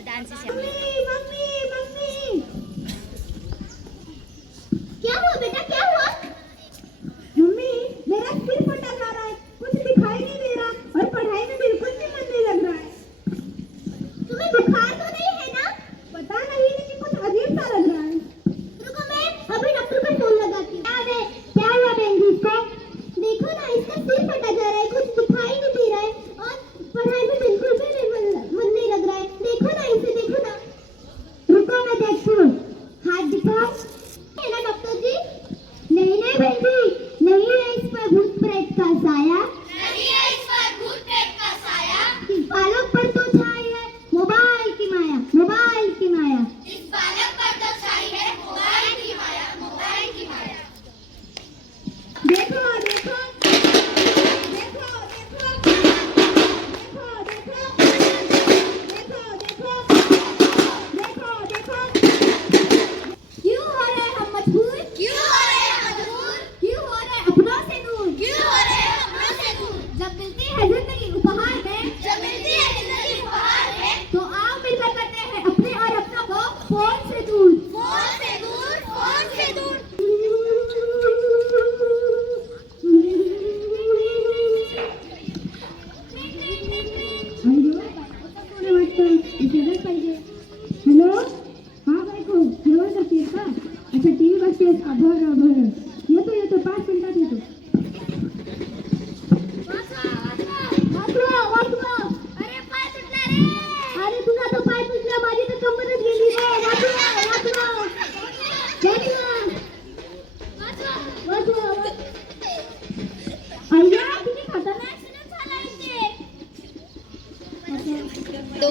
dance. Please.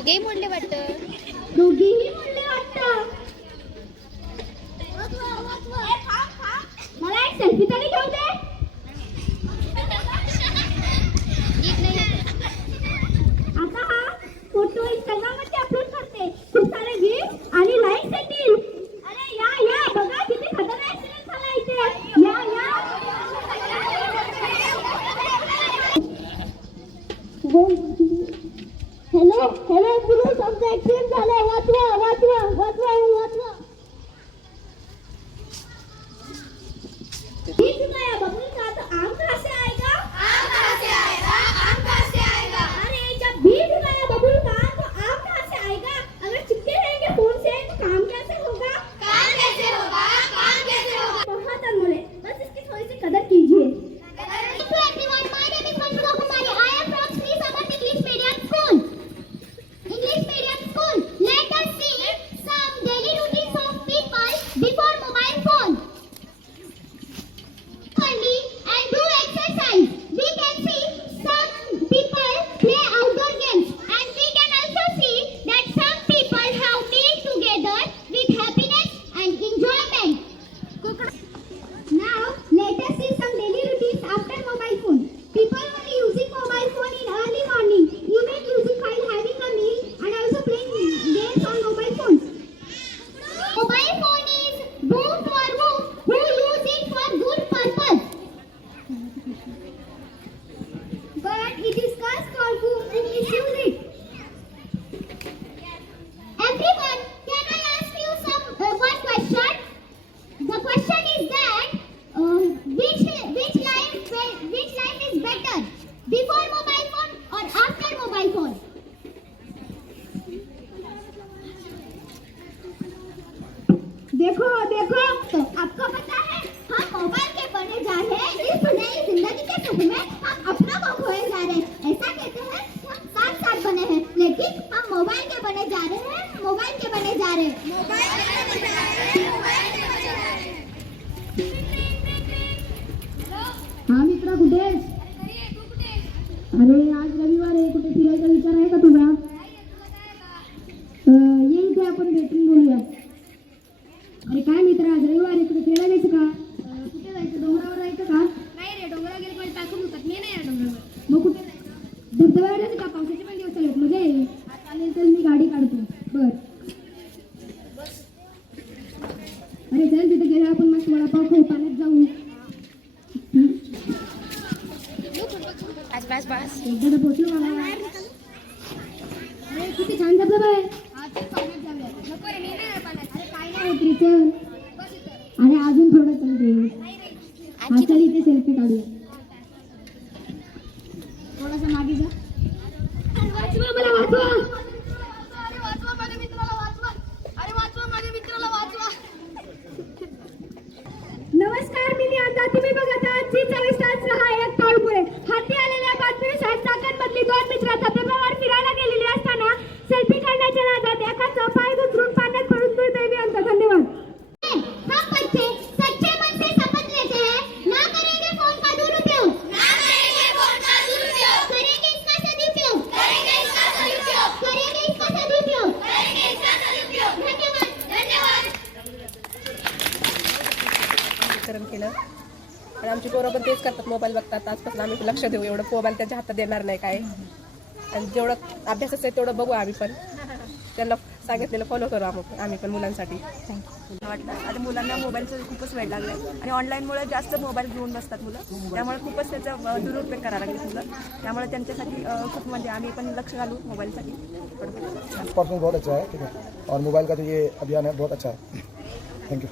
दोघेही मोडले वाटत? दोघेही मोडले वाटत. मला एक सेल्फी तरी घेऊ दे. देखो देखो। तो आपको पता है, हम मोबाइल के बने जा रहे हैं। इस नई ज़िंदगी के सुख में हम अपनों को खोए जा रहे हैं। ऐसा कहते हैं, हम साथ साथ बने हैं। लेकिन हम मोबाइल के बने जा रहे हैं, मोबाइल के बने जा रहे हैं। मोबाइल किती छान धबधबा आहे. आमची पोरं पण तेच करतात मोबाईल बघतात. आजपासून आम्ही लक्ष देऊ एवढं मोबाईल त्यांच्या हातात देणार नाही काय. आणि जेवढं अभ्यासाचं आहे तेवढं बघू आम्ही पण. त्यांना सांगितलेलं फॉलो करू आम्ही आम्ही पण मुलांसाठी. वाटतं आता मुलांना मोबाईलचं खूपच वेळ लागला आहे आणि ऑनलाईनमुळे जास्त मोबाईल घेऊन बसतात मुलं. त्यामुळे खूपच त्याचा दुरुपयोग करायला लागले मुलं. त्यामुळे त्यांच्यासाठी खूप म्हणजे आम्ही पण लक्ष घालू मोबाईलसाठी परफॉर्मेंस बहुत अच्छा है ठीक है. और मोबाइल का जो ये अभियान है बहुत अच्छा है. Thank you